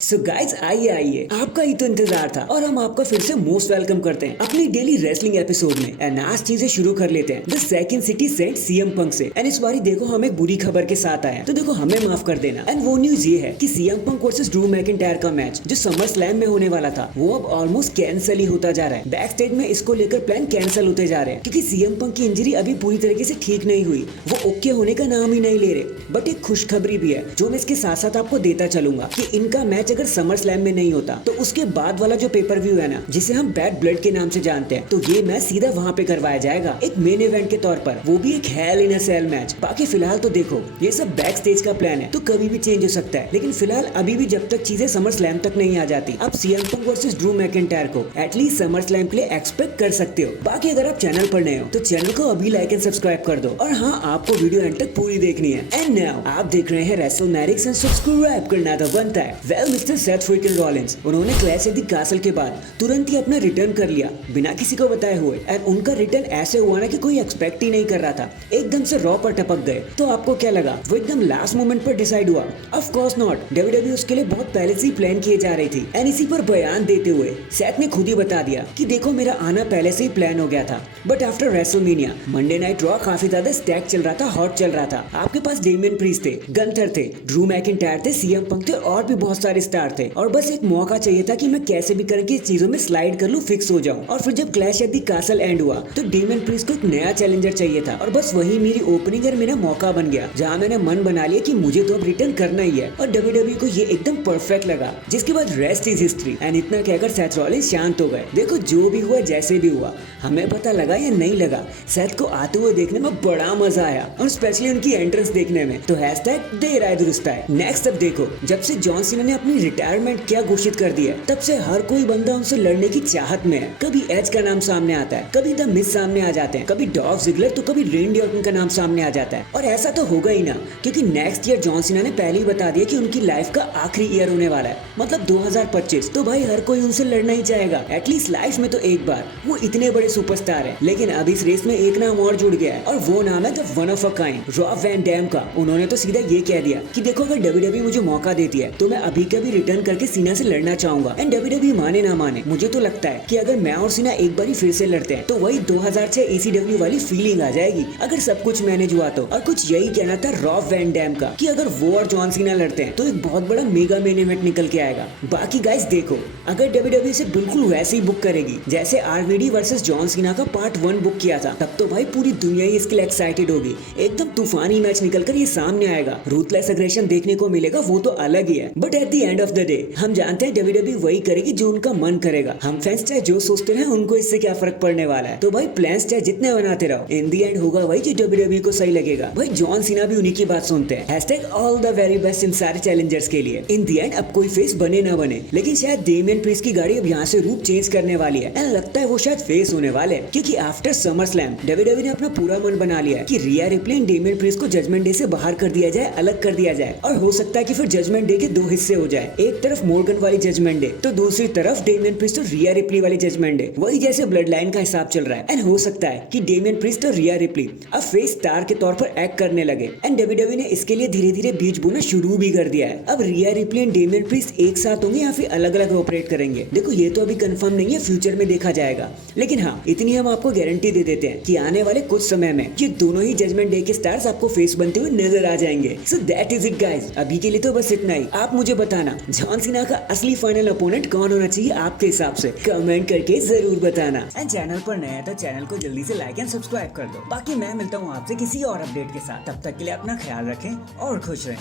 So guys आइए आइए, आपका ही तो इंतजार था और हम आपका फिर से मोस्ट वेलकम करते हैं अपनी डेली रेसलिंग एपिसोड में। एंड आज चीजें शुरू कर लेते हैं the second city saint CM Punk से। एंड इस बारी देखो हम एक बुरी खबर के साथ आए हैं, तो देखो हमें माफ कर देना। एंड वो न्यूज ये है कि CM Punk versus Drew McIntyre का मैच जो समर स्लैम में होने वाला था वो अब ऑलमोस्ट कैंसिल ही होता जा रहा है। बैक स्टेज में इसको लेकर प्लान कैंसिल होते जा रहे हैं क्योंकि सीएम पंक की इंजरी अभी पूरी तरीके से ठीक नहीं हुई, वो ओके होने का नाम ही नहीं ले रहे। बट एक खुशखबरी भी है जो मैं इसके साथ साथ आपको देता चलूंगा कि इनका मैच अगर समर स्लैम नहीं होता तो उसके बाद वाला जो पेपर व्यू है ना, जिसे हम बैड ब्लड के नाम से जानते हैं, तो ये मैच सीधा वहां पे करवाया जाएगा एक मेन इवेंट के तौर पर, वो भी एक हेल इन अ सेल मैच। बाकी फिलहाल तो देखो ये सब बैक स्टेज का प्लान है, तो कभी भी चेंज हो सकता है। लेकिन फिलहाल अभी भी जब तक चीजें समर स्लैम तक नहीं आ जाती, अब CM Punk versus Drew McIntyre को एटलीस्ट समर स्लैम के लिए एक्सपेक्ट कर सकते हो। बाकी अगर आप चैनल पर नए हो तो चैनल को अभी लाइक एंड सब्सक्राइब कर दो। और हाँ, आपको वीडियो एंड तक पूरी देखनी है। एंड नाउ आप देख रहे हैं रेसलमैनिक्स एंड सब्सक्राइब करना तो बनता है। वेल मिस्टर सेथ फ्रीकिन रॉलिंस, उन्होंने क्लैश एट द कैसल के बाद तुरंत ही अपना रिटर्न कर लिया बिना किसी को बताए हुए। एंड उनका रिटर्न ऐसे हुआ ना कि कोई एक्सपेक्ट ही नहीं कर रहा था, एकदम से रॉ पर टपक गए। तो आपको क्या लगा वो एकदम लास्ट मोमेंट पर डिसाइड हुआ? ऑफ कोर्स नॉट, डब्ल्यूडब्ल्यूई उसके लिए बहुत पहले से ही प्लान किए जा रही थी। एंड इसी पर बयान देते हुए सेथ ने खुद ही बता दिया कि देखो मेरा आना पहले से ही प्लान हो गया था, but after WrestleMania Monday night raw काफी ज्यादा स्टैक चल रहा था, हॉट चल रहा था। आपके पास डेमियन प्रीस्ट थे, गंथर थे, ड्रू मैकिंटायर थे, सीएम पंक थे और भी बहुत सारे स्टार थे, और बस एक मौका चाहिए था कि मैं कैसे भी करके इस चीजों में स्लाइड कर लूं, फिक्स हो जाऊं। और फिर जब clash at the castle and हुआ तो डेमियन प्रीस्ट को एक नया चैलेंजर चाहिए था, और बस वही मेरी ओपनिंग और मेरा मौका बन गया, जहां मैंने मन बना लिया कि मुझे तो अब रिटर्न करना ही है। और डब्ल्यूडब्ल्यूई को ये एकदम परफेक्ट लगा, जिसके बाद रेस्ट इज हिस्ट्री। एंड इतना कहकर सेथ रॉलिंस शांत हो गए। देखो जो भी हुआ जैसे भी हुआ, हमें पता लगा या नहीं लगा, सेथ को आते हुए देखने में बड़ा मजा आया, और स्पेशली उनकी एंट्रेंस देखने में। तो हैशटैग देर आए दुरुस्त आए। नेक्स्ट अब देखो, जब से जॉन सीना ने अपनी रिटायरमेंट क्या घोषित कर दी है, तब से हर कोई बंदा उनसे लड़ने की चाहत में है। कभी एज का नाम सामने आता है, कभी द मिज सामने आ जाते हैं, कभी डॉल्फ जिगलर, तो कभी रेंडी ऑर्टन का नाम सामने आ जाता है। और ऐसा तो होगा ही ना, क्योंकि नेक्स्ट ईयर जॉन सीना ने पहले ही बता दिया कि उनकी लाइफ का आखिरी ईयर होने वाला है, मतलब 2025। तो भाई हर कोई उनसे लड़ना ही चाहेगा, एटलीस्ट लाइफ में तो एक बार। वो इतने बड़े सुपरस्टार है, लेकिन अब इस रेस में एक नाम और जुड़ गया है, और वो नाम है the one of a kind, Rob Van Dam का। उन्होंने तो सीधा ये कह दिया कि देखो अगर डब्ल्यूडब्ल्यूई मुझे मौका देती है तो मैं अभी का भी रिटर्न करके सीना से लड़ना चाहूंगा। एंड डब्ल्यूडब्ल्यूई माने ना माने, मुझे तो लगता है कि अगर मैं और सीना एक बार फिर से लड़ते हैं तो वही 2006 ECW वाली फीलिंग आ जाएगी, अगर सब कुछ मैनेज हुआ तो। और कुछ यही कहना था रॉब वैन डैम का कि अगर वो और जॉन सीना लड़ते हैं तो एक बहुत बड़ा मेगा मेन इवेंट निकल के आएगा। बाकी गाइस देखो, अगर डब्ल्यूडब्ल्यूई से बिल्कुल वैसे ही बुक करेगी जैसे RVD वर्सेस जॉन सीना का पार्ट 1 बुक किया था, तब तो भाई पूरी दुनिया ही इसके लिए एक्साइटेड होगी। एकदम तूफानी मैच निकलकर ये सामने आएगा, रूथलेस एग्रेशन देखने को मिलेगा, वो तो अलग ही है। But at the end of the day हम जानते हैं डब्ल्यूडब्ल्यूई वही करेगी जो उनका मन करेगा। हम फैंस चाहे जो सोचते हैं, उनको इससे क्या फर्क पड़ने वाला है। तो भाई प्लान्स चाहे जितने बनाते रहो, इन दी एंड होगा वही जो डब्ल्यूडब्ल्यूई को सही लगेगा। भाई जॉन सीना भी उन्हीं की बात सुनते हैं। Hashtag all the very best in सारे चैलेंजर्स के लिए। इन दी एंड अब कोई फेस बने ना बने, लेकिन शायद डेमियन प्रीस्ट की गाड़ी अब यहाँ से रूप चेंज करने वाली है। एंड लगता है वो शायद फेस होने वाले हैं, क्योंकि आफ्टर समर स्लैम डब्ल्यूडब्ल्यूई ने अपना पूरा मन बना लिया है कि रिया रिप्ले एंड डेमियन प्रीस्ट को जजमेंट डे से बाहर कर दिया जाए, अलग कर दिया जाए। और हो सकता है कि फिर जजमेंट डे के 2 हिस्से हो जाए, एक तरफ मॉर्गन वाली जजमेंट डे, तो दूसरी तरफ डेमियन प्रीस्ट और रिया रिप्ली वाली जजमेंट डे। वही जैसे ब्लड लाइन का हिसाब चल रहा है। एंड हो सकता है कि डेमियन प्रीस्ट और रिया रिप्ली अब फेस स्टार के तौर पर एक्ट करने लगे। एंड डब्ल्यूडब्ल्यूई ने इसके लिए धीरे धीरे बीज बोना शुरू भी कर दिया है। अब रिया रिप्ली एंड डेमियन प्रीस्ट एक साथ होंगे या फिर अलग अलग ऑपरेट करेंगे, देखो ये तो अभी कंफर्म नहीं है, फ्यूचर में देखा जाएगा। लेकिन हाँ, इतनी हम आपको गारंटी दे देते हैं कि आने वाले कुछ समय में ये दोनों ही जजमेंट डे के स्टार्स आपको फेस बनते हुए नजर आ जाएंगे। So that is it guys, अभी के लिए तो बस इतना ही। आप मुझे बताना जॉन सीना का असली फाइनल अपोनेंट कौन होना चाहिए आपके हिसाब से, कमेंट करके जरूर बताना। एंड चैनल पर नया है तो चैनल को जल्दी से लाइक एंड सब्सक्राइब कर दो। बाकी मैं मिलता हूँ आपसे किसी और अपडेट के साथ, तब तक के लिए अपना ख्याल रखें और खुश रहें।